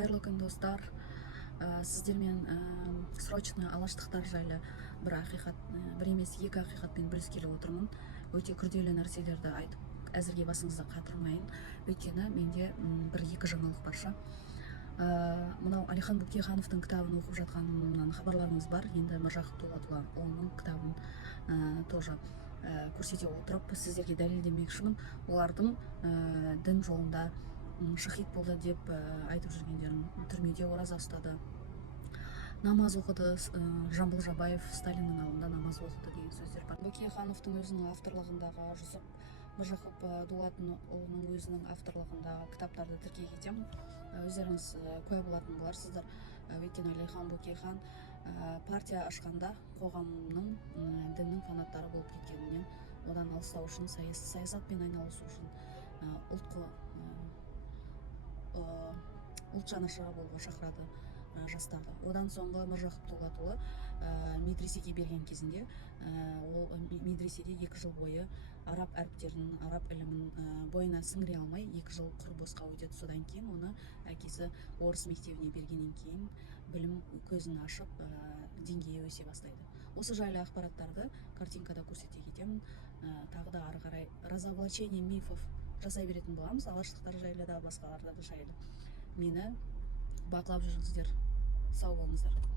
Қайырлы күн достар. Сіздермен срочно алаштықтар жайлы бір ақиқат, бір емес екі ақиқатпен бөліскелі отырмын. Өте күрделі нәрселерді айтып әзірге басыңызда қатырмайын. Өйткені менде бір екі жаңалық барша. Мынау Әлихан Бөкейхановтың кітабын оқып жатқанымнан хабарларыңыз бар. Енді Міржақып Дулатұлының кітабын тоже көрсете отырып сіздерге дәлелдемекшімін. Олардың дін жолында шахид болды деп айтып жүргендерін, түрмеде ораза ұстады, намаз оқыды, Жамбыл Жабаев Сталиннің алдында намаз оқыды деген сөздер бар. Бөкейхановтың өзінің авторлығындағы, Жүсіп Міржақып Дулатұлының өзінің авторлығындағы кітаптарды тіркей кетемін. Өздеріңіз куә болатын боларсыздар. Өйткені Әлихан Бөкейхан партия ашқанда қоғамның, діннің фанаттары болып кеткенінен одан алыстау үшін, саясатпен айналысу үшін ұлт жанашыры болуға шақырады жастарды. Одан соңғы Міржақып Дулатұлы медресеге берген кезінде, ол медреседе 2 жыл бойы араб әріптерін, араб ілімін бойына сіңіре алмай 2 жыл құр босқа өтеді. Содан кейін оны әкесі орыс мектебіне бергеннен кейін білім көзін ашып, деңгейі өсе бастайды. Осы жайлы ақпараттарды картинкада көрсете кетемін. Тағы да ары қарай разоблачение мифов жасай беретін боламыз, алаштықтар жайлы да, басқаларды жайлы. Мені бақылап жүріңіздер. Сау болыңыздар.